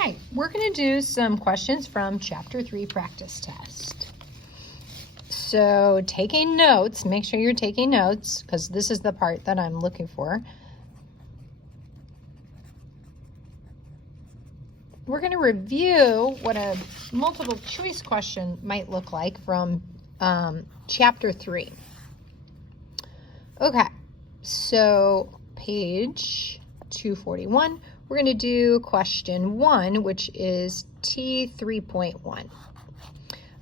Hi, we're going to do some questions from Chapter 3 practice test. So taking notes, make sure you're taking notes because this is the part that I'm looking for. We're going to review what a multiple choice question might look like from Chapter 3. Okay, so page 241. We're going to do question 1, which is T3.1.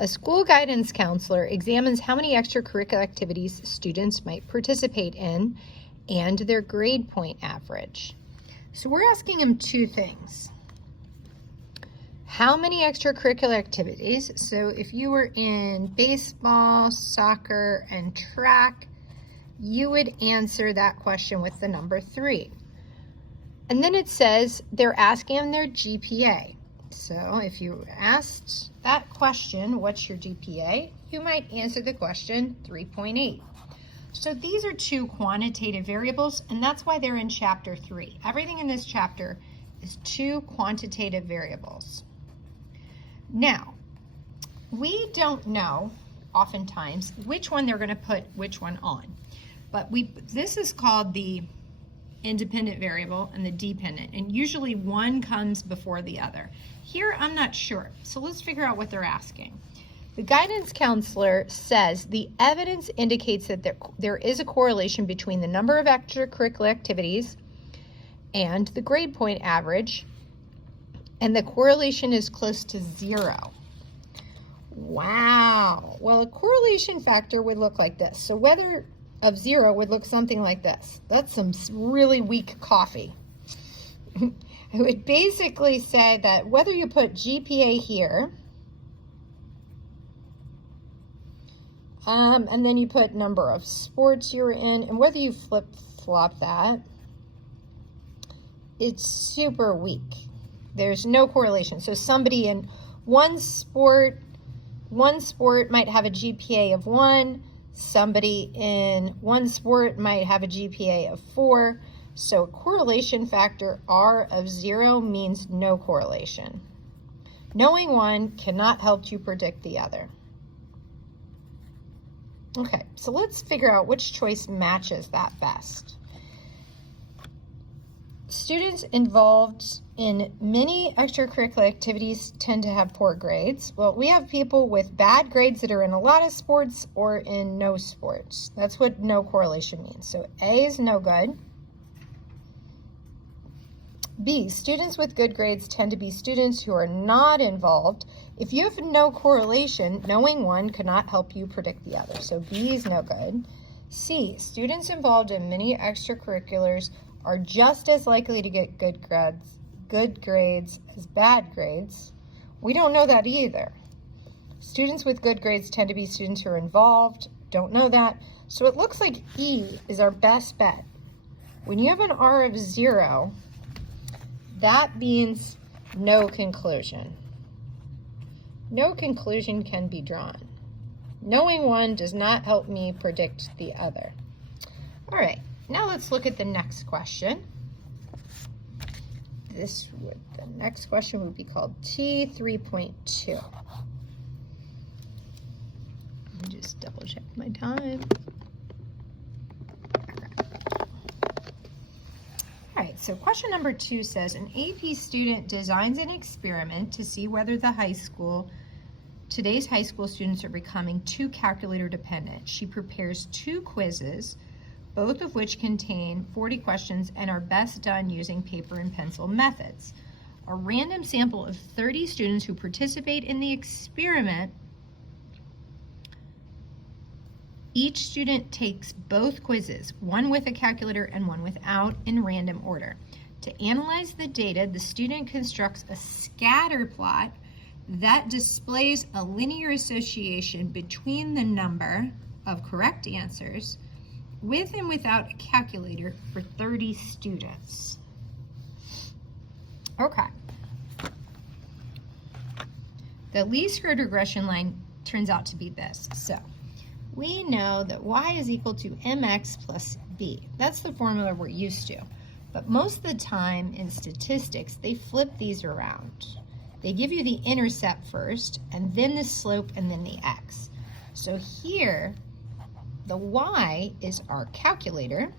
A school guidance counselor examines how many extracurricular activities students might participate in and their grade point average. So we're asking them two things. How many extracurricular activities? So if you were in baseball, soccer, and track, you would answer that question with the number 3. And then it says they're asking them their GPA. So if you asked that question, what's your GPA? You might answer the question 3.8. So these are two quantitative variables, and that's why they're in Chapter 3. Everything in this chapter is two quantitative variables. Now, we don't know oftentimes which one they're going to put which one on. But this is called the independent variable and the dependent, and usually one comes before the other. Here, I'm not sure, so let's figure out what they're asking. The guidance counselor says the evidence indicates that there is a correlation between the number of extracurricular activities and the grade point average, and the correlation is close to 0. Wow. Well, a correlation factor would look like this. So whether of 0 would look something like this. That's some really weak coffee. It would basically say that whether you put GPA here, and then you put number of sports you were in, and whether you flip-flop that, it's super weak. There's no correlation. So somebody in one sport might have a GPA of 1, somebody in one sport might have a GPA of 4. So a correlation factor R of 0 means no correlation. Knowing one cannot help you predict the other. Okay, so let's figure out which choice matches that best. Students involved in many extracurricular activities tend to have poor grades. Well, we have people with bad grades that are in a lot of sports or in no sports. That's what no correlation means. So A is no good. B, students with good grades tend to be students who are not involved. If you have no correlation, knowing one cannot help you predict the other. So B is no good. C, students involved in many extracurriculars are just as likely to get good grades as bad grades. We don't know that either. Students with good grades tend to be students who are involved. Don't know that. So it looks like E is our best bet. When you have an R of 0, that means no conclusion. No conclusion can be drawn. Knowing one does not help me predict the other. All right. Now let's look at the next question. The next question would be called T3.2. Let me just double check my time. All right, so question number 2 says, an AP student designs an experiment to see whether today's high school students are becoming too calculator dependent. She prepares 2 quizzes, both of which contain 40 questions and are best done using paper and pencil methods. A random sample of 30 students who participate in the experiment, each student takes both quizzes, one with a calculator and one without, in random order. To analyze the data, the student constructs a scatter plot that displays a linear association between the number of correct answers with and without a calculator for 30 students. Okay. The least squared regression line turns out to be this. So we know that y is equal to mx plus b. That's the formula we're used to. But most of the time in statistics, they flip these around. They give you the intercept first, and then the slope, and then the x. So here, the y is our calculator.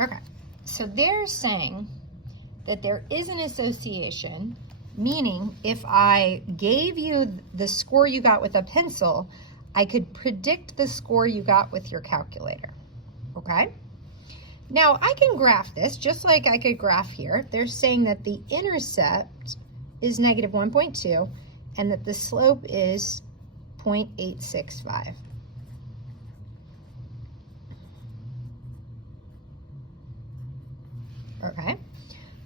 Okay, so they're saying that there is an association, meaning if I gave you the score you got with a pencil, I could predict the score you got with your calculator, okay? Now I can graph this just like I could graph here. They're saying that the intercept is negative 1.2 and that the slope is 0.865. Okay,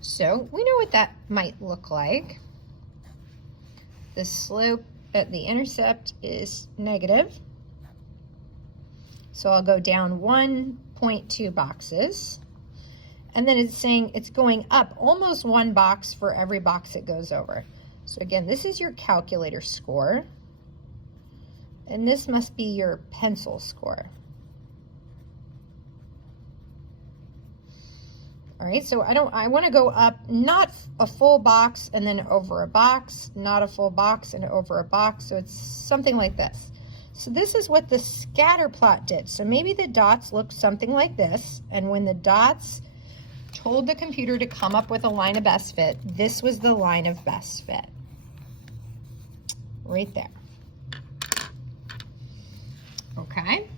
so we know what that might look like. The slope at the intercept is negative. So I'll go down 1.2 boxes. And then it's saying it's going up almost 1 box for every box it goes over. So again, this is your calculator score. And this must be your pencil score. All right, so I want to go up not a full box and then over a box, not a full box and over a box. So it's something like this. So this is what the scatter plot did. So maybe the dots look something like this. And when the dots told the computer to come up with a line of best fit, this was the line of best fit. Right there. Okay.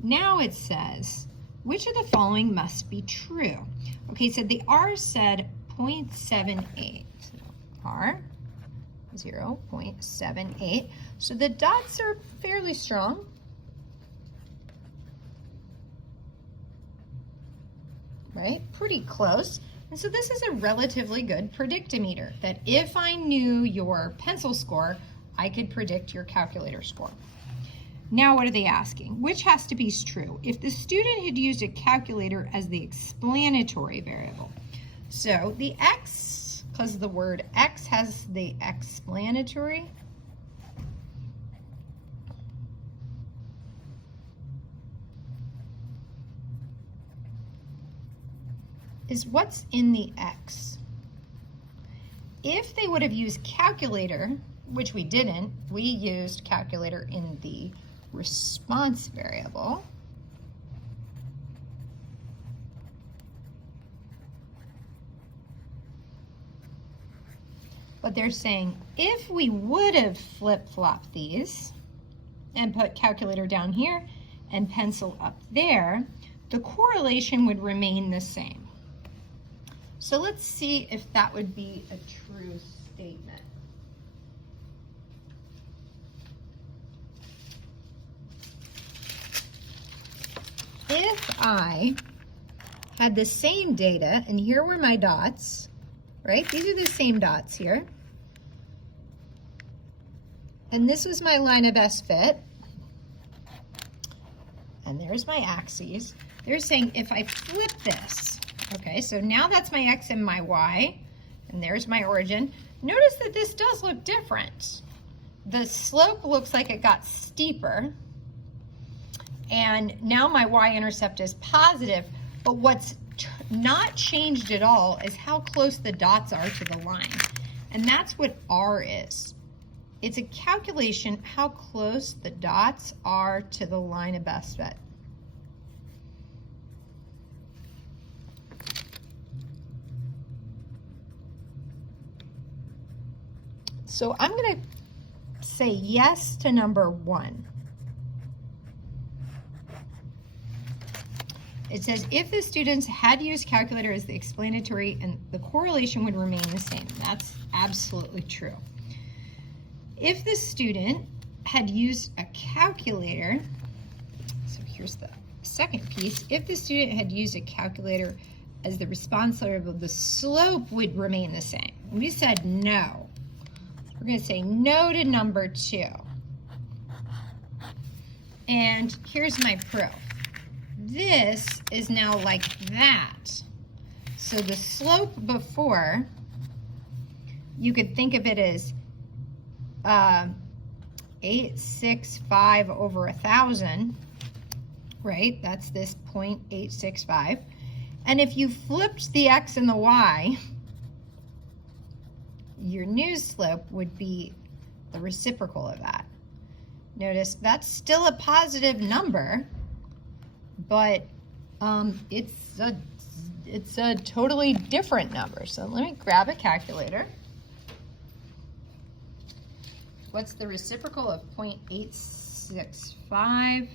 Now it says, which of the following must be true? Okay, so the R said 0.78. So R, 0.78. So the dots are fairly strong. Right? Pretty close. And so this is a relatively good predictometer that if I knew your pencil score, I could predict your calculator score. Now what are they asking? Which has to be true? If the student had used a calculator as the explanatory variable. So the X, because the word X has the explanatory. Is what's in the X. If they would have used calculator, which we didn't, we used calculator in the response variable. But they're saying if we would have flip-flopped these and put calculator down here and pencil up there, the correlation would remain the same. So let's see if that would be a true statement. If I had the same data, and here were my dots, right? These are the same dots here. And this was my line of best fit. And there's my axes. They're saying if I flip this, okay, so now that's my X and my Y, and there's my origin. Notice that this does look different. The slope looks like it got steeper. And now my y-intercept is positive, but what's not changed at all is how close the dots are to the line. And that's what R is. It's a calculation how close the dots are to the line of best fit. So I'm going to say yes to number 1. It says if the students had used calculator as the explanatory, and the correlation would remain the same. That's absolutely true. If the student had used a calculator, so here's the second piece, if the student had used a calculator as the response variable, the slope would remain the same. We said no. We're going to say no to number 2. And here's my proof. This is now like that. So the slope before, you could think of it as 865 over 1,000, right? That's this 0.865. And if you flipped the x and the y, your new slope would be the reciprocal of that. Notice that's still a positive number, but it's a totally different number. So let me grab a calculator. What's the reciprocal of 0.865?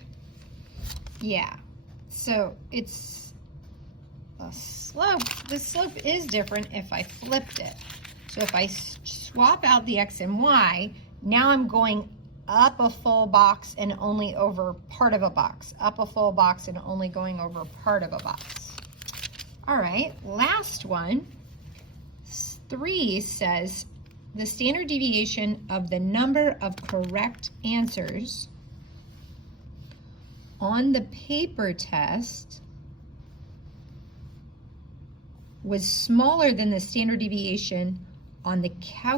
Yeah, so it's a slope. The slope is different if I flipped it. So if I swap out the x and y, now I'm going up a full box and only over part of a box. Up a full box and only going over part of a box. All right, last one. 3 says the standard deviation of the number of correct answers on the paper test was smaller than the standard deviation on the calculator